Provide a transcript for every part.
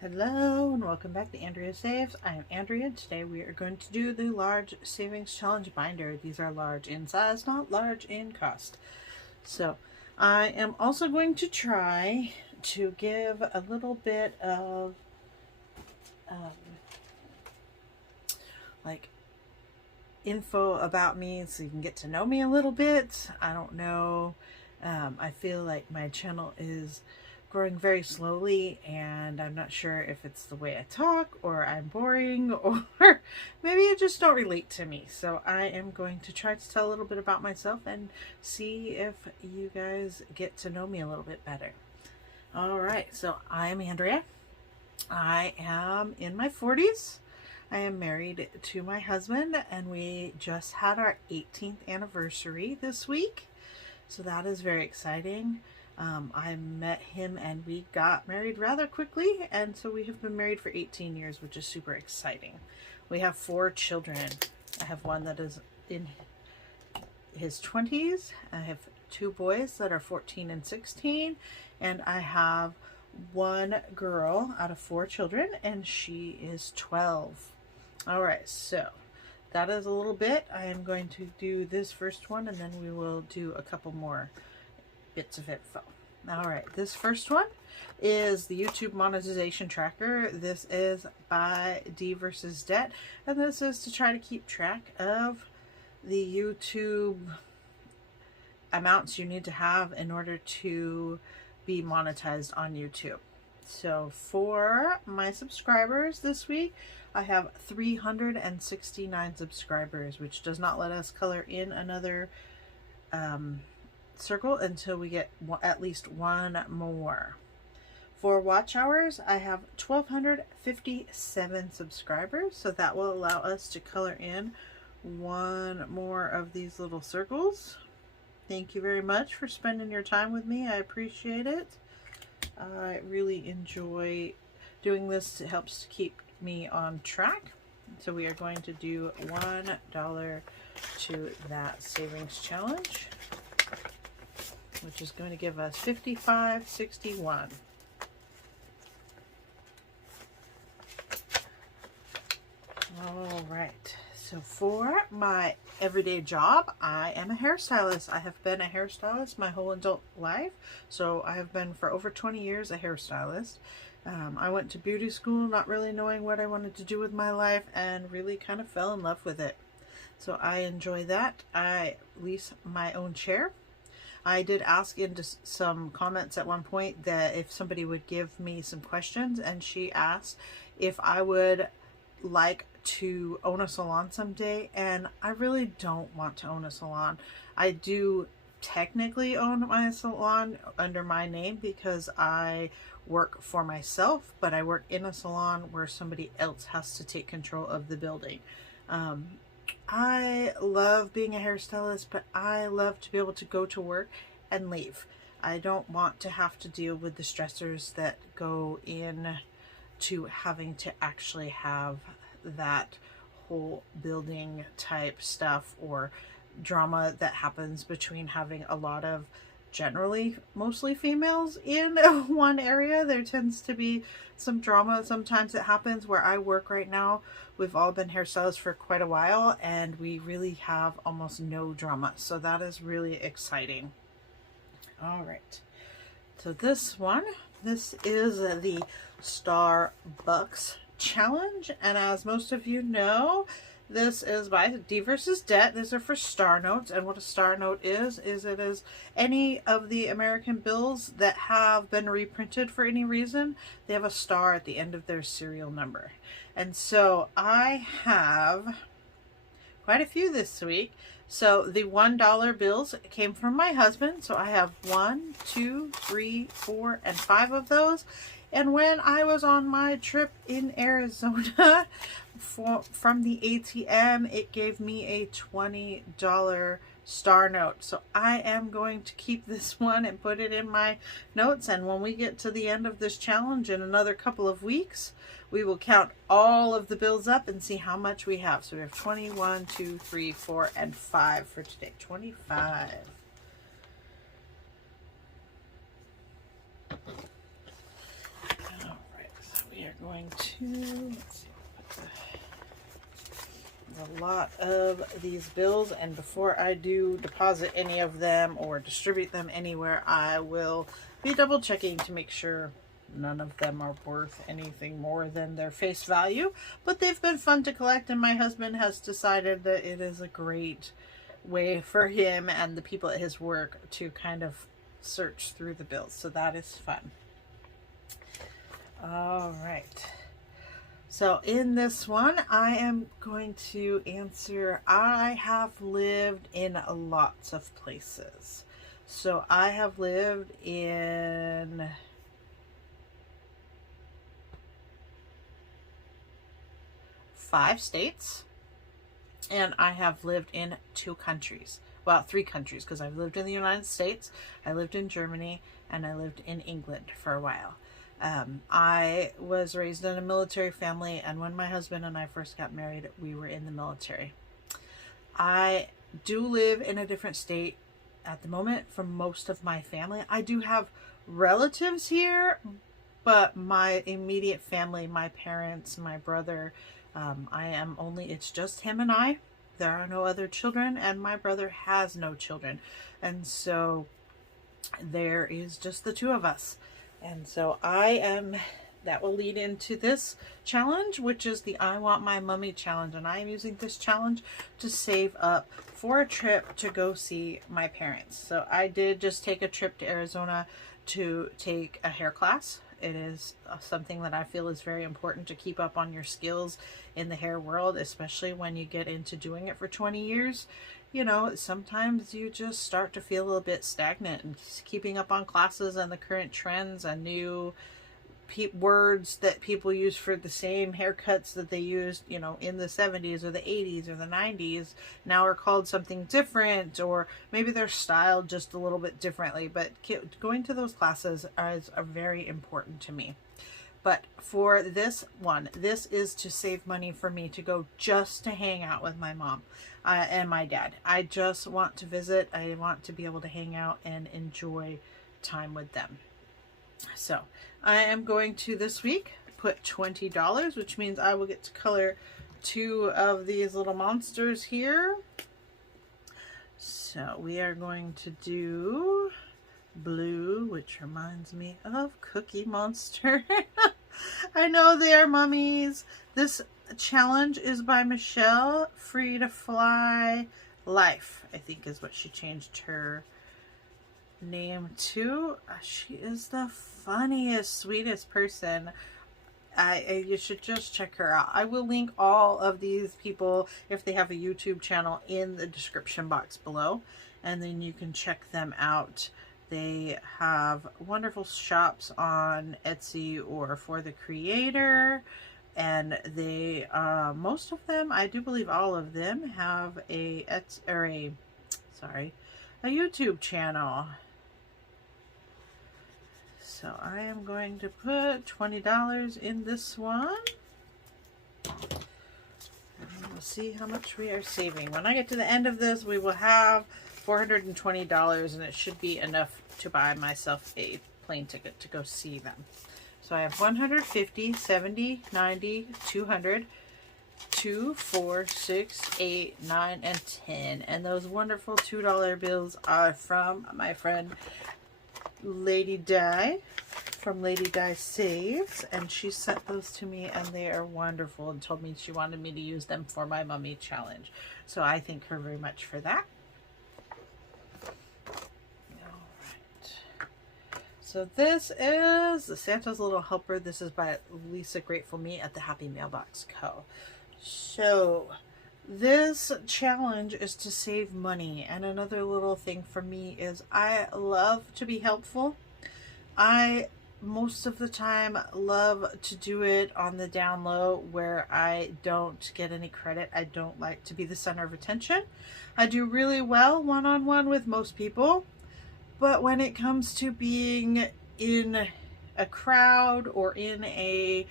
Hello and welcome back to Andrea Saves. I am Andrea. Today we are going to do the large savings challenge binder. These are large in size, not large in cost. So I am also going to try to give a little bit of like info about me so you can get to know me a little bit. I don't know. I feel like my channel is growing very slowly and I'm not sure if it's the way I talk or I'm boring or maybe you just don't relate to me. So I am going to try to tell a little bit about myself and see if you guys get to know me a little bit better. All right, so I am Andrea. I am in my 40s. I am married to my husband and we just had our 18th anniversary this week. So that is very exciting. I met him and we got married rather quickly, and so we have been married for 18 years, which is super exciting. We have 4 children. I have one that is in his 20s. I have 2 boys that are 14 and 16, and I have 1 girl out of 4 children, and she is 12. All right, so that is a little bit. I am going to do this first one and then we will do a couple more bits of info. All right, this first one is the YouTube monetization tracker. This is by D versus Debt, and this is to try to keep track of the YouTube amounts you need to have in order to be monetized on YouTube. So for my subscribers this week, I have 369 subscribers, which does not let us color in another circle until we get at least 1 more. For watch hours, I have 1,257 subscribers, so that will allow us to color in 1 more of these little circles. Thank you very much for spending your time with me. I appreciate it. I really enjoy doing this. It helps to keep me on track. So we are going to do $1 to that savings challenge, which is going to give us $55.61. All right, so for my everyday job, I am a hairstylist. I have been a hairstylist my whole adult life. So I have been for over 20 years a hairstylist. I went to beauty school not really knowing what I wanted to do with my life and really kind of fell in love with it. So I enjoy that. I lease my own chair. I did ask into some comments at one point that if somebody would give me some questions, and she asked if I would like to own a salon someday, and I really don't want to own a salon. I do technically own my salon under my name because I work for myself, but I work in a salon where somebody else has to take control of the building. I love being a hairstylist, but I love to be able to go to work and leave. I don't want to have to deal with the stressors that go in to having to actually have that whole building type stuff or drama that happens between having a lot of generally mostly females in one area. There tends to be some drama sometimes that happens. Where I work right now, we've all been hairstylists for quite a while and we really have almost no drama, so that is really exciting. All right, so this is the Starbucks challenge, and as most of you know, this is by D versus Debt. These are for star notes, and what a star note is it is any of the American bills that have been reprinted for any reason. They have a star at the end of their serial number. And so I have quite a few this week. So the $1 bills came from my husband. So I have 1, 2, 3, 4, and 5 of those. And when I was on my trip in Arizona from the ATM, it gave me a $20 star note. So I am going to keep this one and put it in my notes. And when we get to the end of this challenge in another couple of weeks, we will count all of the bills up and see how much we have. So we have 20, 1, 2, 3, 4, and 5 for today. 25. We are going to, let's see, a lot of these bills, and before I do deposit any of them or distribute them anywhere, I will be double checking to make sure none of them are worth anything more than their face value. But they've been fun to collect, and my husband has decided that it is a great way for him and the people at his work to kind of search through the bills, so that is fun. All right, so in this one I am going to answer, I have lived in lots of places. So I have lived in 5 states, and I have lived in 2 countries. Well, 3 countries, because I've lived in the United States, I lived in Germany, and I lived in England for a while. I was raised in a military family, and when my husband and I first got married, we were in the military. I do live in a different state at the moment from most of my family. I do have relatives here, but my immediate family, my parents, my brother, it's just him and I. There are no other children, and my brother has no children. And so there is just the 2 of us. And so that will lead into this challenge, which is the I Want My Mummy challenge. And I am using this challenge to save up for a trip to go see my parents. So I did just take a trip to Arizona to take a hair class. It is something that I feel is very important to keep up on your skills in the hair world, especially when you get into doing it for 20 years. You know, sometimes you just start to feel a little bit stagnant, and keeping up on classes and the current trends and new words that people use for the same haircuts that they used, you know, in the 70s or the 80s or the 90s now are called something different, or maybe they're styled just a little bit differently. But going to those classes is very important to me. But for this one, this is to save money for me to go just to hang out with my mom and my dad. I just want to visit. I want to be able to hang out and enjoy time with them. So I am going to this week put $20, which means I will get to color 2 of these little monsters here. So we are going to do blue, which reminds me of Cookie Monster. I know they are mummies. This challenge is by Michelle, Free2Fly Life, I think is what she changed her name to. She is the funniest, sweetest person. You should just check her out. I will link all of these people, if they have a YouTube channel, in the description box below, and then you can check them out. They have wonderful shops on Etsy or For the Creator, and they most of them, I do believe all of them, have a YouTube channel. So I am going to put $20 in this one. And we'll see how much we are saving. When I get to the end of this, we will have $420, and it should be enough to buy myself a plane ticket to go see them. So I have 150, 70, 90, 200, 2, 4, 6, 8, 9, and 10. And those wonderful $2 bills are from my friend Lady Di from Lady Di Saves, and she sent those to me, and they are wonderful, and told me she wanted me to use them for my mummy challenge. So I thank her very much for that. So this is the Santa's Little Helper. This is by Lisa Grateful Me at the Happy Mailbox Co. So this challenge is to save money. And another little thing for me is I love to be helpful. I most of the time love to do it on the down low where I don't get any credit. I don't like to be the center of attention. I do really well one-on-one with most people. But when it comes to being in a crowd or in a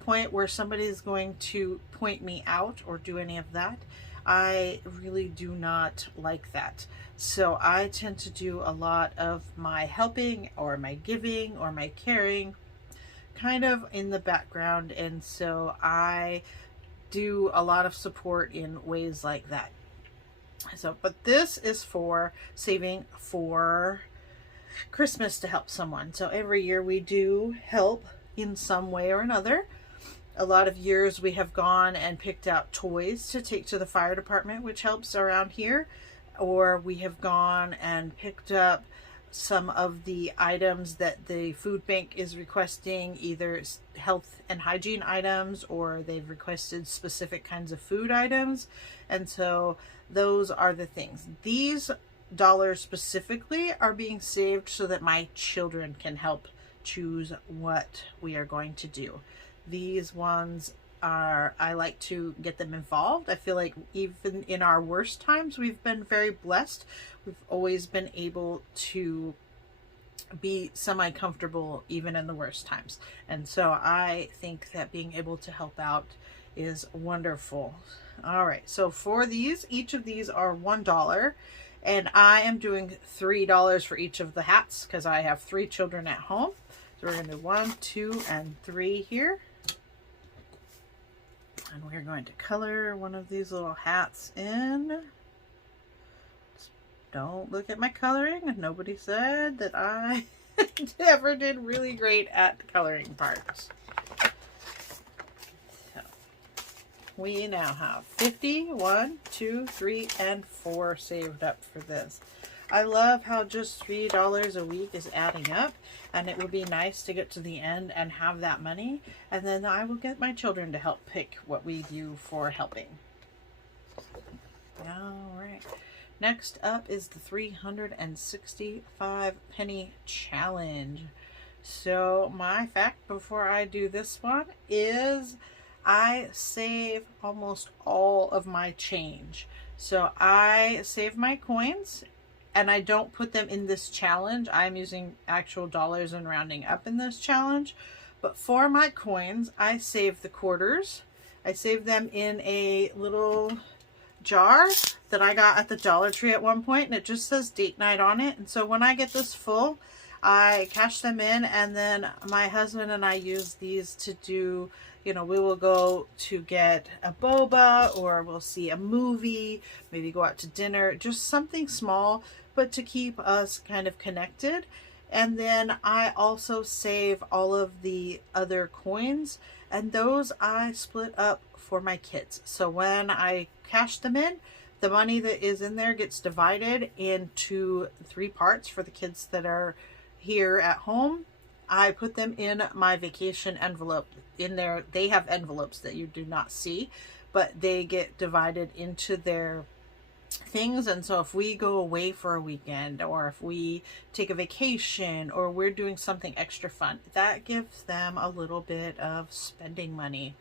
point where somebody is going to point me out or do any of that, I really do not like that. So I tend to do a lot of my helping or my giving or my caring kind of in the background, and so I do a lot of support in ways like that. So, but this is for saving for Christmas to help someone. So every year we do help in some way or another. A lot of years we have gone and picked out toys to take to the fire department, which helps around here. Or we have gone and picked up some of the items that the food bank is requesting, either health and hygiene items, or they've requested specific kinds of food items. And so those are the things. These dollars specifically are being saved so that my children can help choose what we are going to do. These ones are, I like to get them involved. I feel like even in our worst times, we've been very blessed. We've always been able to be semi-comfortable even in the worst times. And so I think that being able to help out is wonderful. All right, so for these, each of these are $1, and I am doing $3 for each of the hats because I have 3 children at home. So we're going to do 1, 2, and 3 here. And we're going to color one of these little hats in. Don't look at my coloring. Nobody said that I ever did really great at coloring parts. So we now have 50, 1, 2, 3, and 4 saved up for this. I love how just $3 a week is adding up, and it would be nice to get to the end and have that money, and then I will get my children to help pick what we do for helping. All right. Next up is the 365 penny challenge. So my fact before I do this one is I save almost all of my change. So I save my coins, and I don't put them in this challenge. I'm using actual dollars and rounding up in this challenge. But for my coins, I save the quarters. I save them in a little jar that I got at the Dollar Tree at one point, and it just says date night on it. And so when I get this full, I cash them in, and then my husband and I use these to do, you know, we will go to get a boba, or we'll see a movie, maybe go out to dinner, just something small, but to keep us kind of connected. And then I also save all of the other coins, and those I split up for my kids. So when I cash them in, the money that is in there gets divided into 3 parts for the kids that are here at home. I put them in my vacation envelope. In there, they have envelopes that you do not see, but they get divided into their things. And so if we go away for a weekend, or if we take a vacation, or we're doing something extra fun, that gives them a little bit of spending money.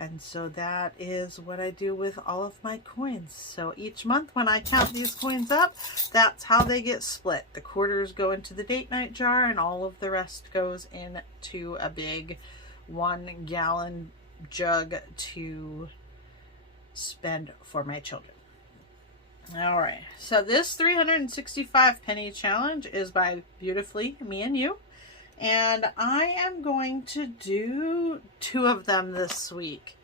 And so that is what I do with all of my coins. So each month when I count these coins up, that's how they get split. The quarters go into the date night jar, and all of the rest goes into a big 1-gallon jug to spend for my children. All right, so this 365 penny challenge is by Beautifully Me and You. And I am going to do 2 of them this week.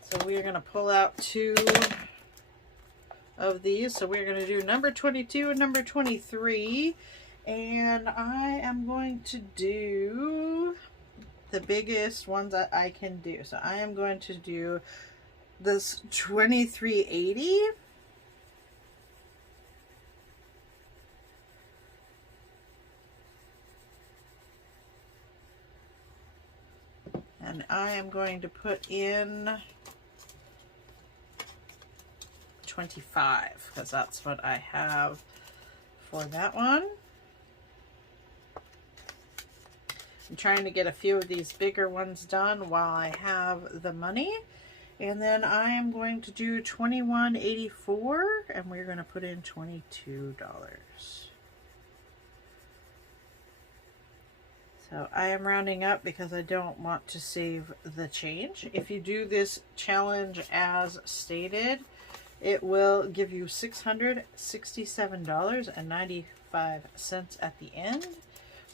So we are going to pull out 2 of these. So we're going to do number 22 and number 23. And I am going to do the biggest ones that I can do. So I am going to do this 2380. And I am going to put in 25, because that's what I have for that one. I'm trying to get a few of these bigger ones done while I have the money. And then I am going to do 21.84, and we're going to put in $22. So I am rounding up because I don't want to save the change. If you do this challenge as stated, it will give you $667.95 at the end,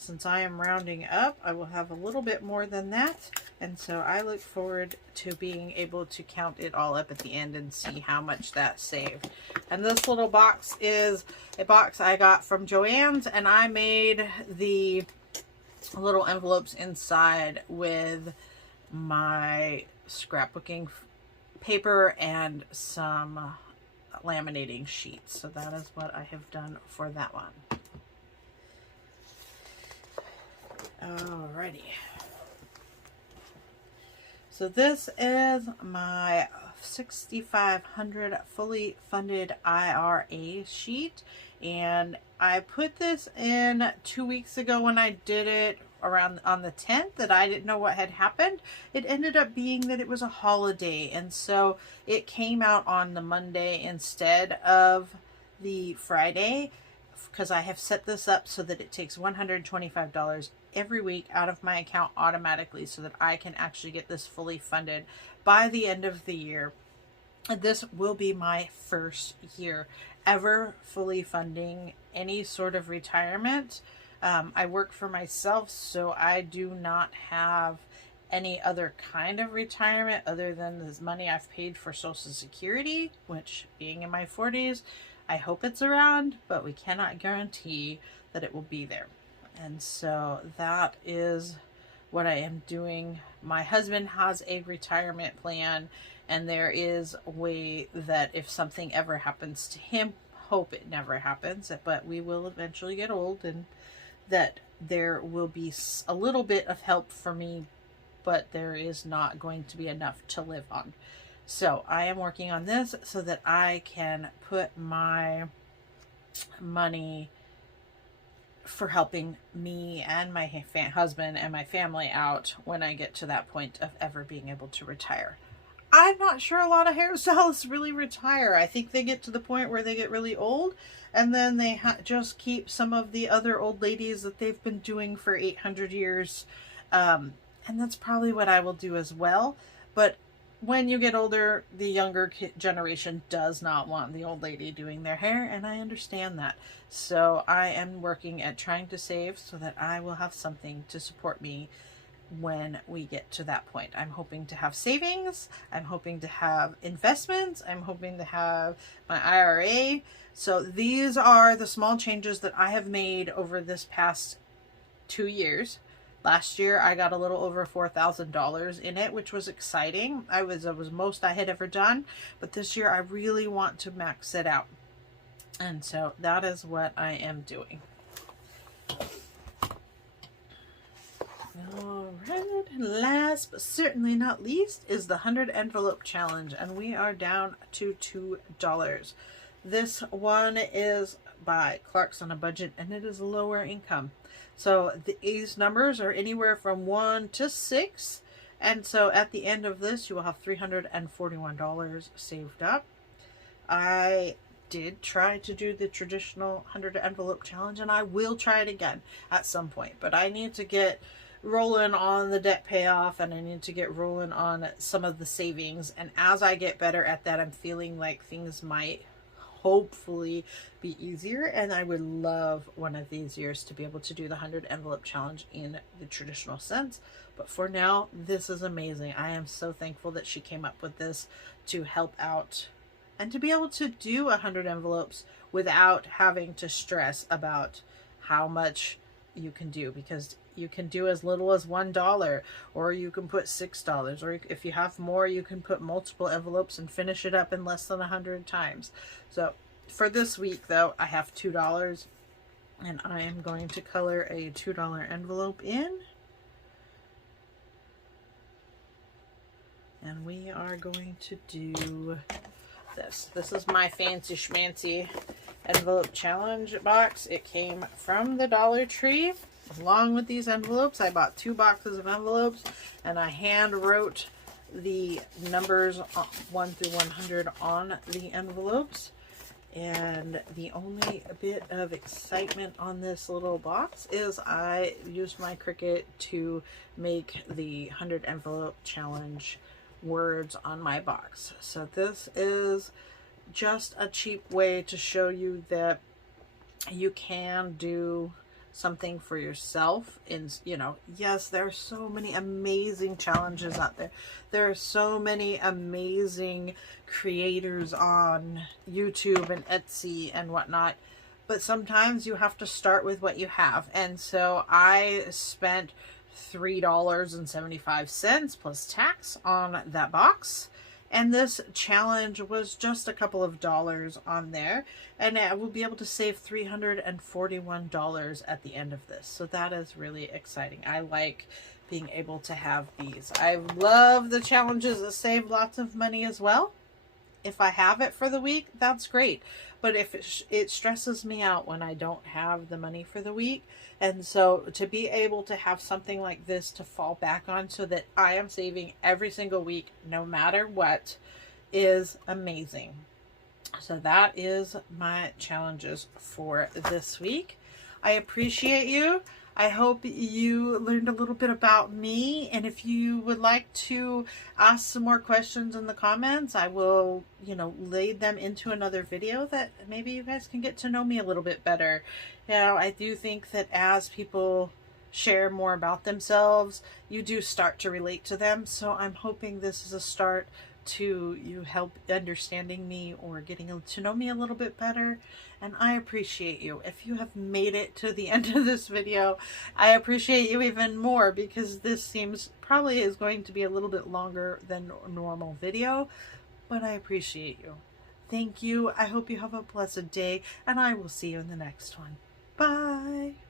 Since I am rounding up, I will have a little bit more than that. And so I look forward to being able to count it all up at the end and see how much that saved. And this little box is a box I got from Joann's, and I made the little envelopes inside with my scrapbooking paper and some laminating sheets. So that is what I have done for that one. Alrighty. So this is my 6,500 fully funded IRA sheet, and I put this in 2 weeks ago when I did it around on the 10th, that I didn't know what had happened. It ended up being that it was a holiday, and so it came out on the Monday instead of the Friday, because I have set this up so that it takes $125 every week out of my account automatically, so that I can actually get this fully funded by the end of the year. And this will be my first year ever fully funding any sort of retirement. I work for myself, so I do not have any other kind of retirement other than this money I've paid for Social Security, which, being in my 40s, I hope it's around, but we cannot guarantee that it will be there. And so that is what I am doing. My husband has a retirement plan, and there is a way that if something ever happens to him, hope it never happens, but we will eventually get old, and that there will be a little bit of help for me, but there is not going to be enough to live on. So I am working on this so that I can put my money for helping me and my husband and my family out when I get to that point of ever being able to retire. I'm not sure a lot of hairstylists really retire. I think they get to the point where they get really old, and then they just keep some of the other old ladies that they've been doing for 800 years. And that's probably what I will do as well. But when you get older, the younger generation does not want the old lady doing their hair, and I understand that. So I am working at trying to save so that I will have something to support me when we get to that point. I'm hoping to have savings. I'm hoping to have investments. I'm hoping to have my IRA. So these are the small changes that I have made over this past 2 years. Last year, I got a little over $4,000 in it, which was exciting. It was most I had ever done, but this year I really want to max it out. And so that is what I am doing. All right, last but certainly not least is the 100 envelope challenge, and we are down to $2. This one is by Clark's on a Budget, and it is lower income. So these numbers are anywhere from 1 to 6. And so at the end of this, you will have $341 saved up. I did try to do the traditional 100 envelope challenge, and I will try it again at some point. But I need to get rolling on the debt payoff, and I need to get rolling on some of the savings. And as I get better at that, I'm feeling like things might hopefully be easier, and I would love one of these years to be able to do the 100 envelope challenge in the traditional sense. But for now, this is amazing. I am so thankful that she came up with this to help out and to be able to do 100 envelopes without having to stress about how much you can do, because you can do as little as $1, or you can put $6, or if you have more, you can put multiple envelopes and finish it up in less than 100 times. So for this week, though, I have $2, and I am going to color a $2 envelope in, and we are going to do this. This is my fancy schmancy envelope challenge box. It came from the Dollar Tree. Along with these envelopes, I bought 2 boxes of envelopes, and I hand wrote the numbers 1 through 100 on the envelopes. And the only bit of excitement on this little box is I used my Cricut to make the 100 envelope challenge words on my box. So this is just a cheap way to show you that you can do something for yourself. And, you know, yes, there are so many amazing challenges out there. There are so many amazing creators on YouTube and Etsy and whatnot. But sometimes you have to start with what you have. And so I spent $3.75 plus tax on that box. And this challenge was just a couple of dollars on there. And I will be able to save $341 at the end of this. So that is really exciting. I like being able to have these. I love the challenges that save lots of money as well. If I have it for the week, that's great. But if it stresses me out when I don't have the money for the week. And so to be able to have something like this to fall back on so that I am saving every single week, no matter what, is amazing. So that is my challenges for this week. I appreciate you. I hope you learned a little bit about me, and if you would like to ask some more questions in the comments, I will, you know, lay them into another video that maybe you guys can get to know me a little bit better. You know, I do think that as people share more about themselves, you do start to relate to them, so I'm hoping this is a start to you help understanding me or getting to know me a little bit better. And I appreciate you. If you have made it to the end of this video, I appreciate you even more, because this seems probably is going to be a little bit longer than a normal video, but I appreciate you. Thank you. I hope you have a blessed day, and I will see you in the next one. Bye.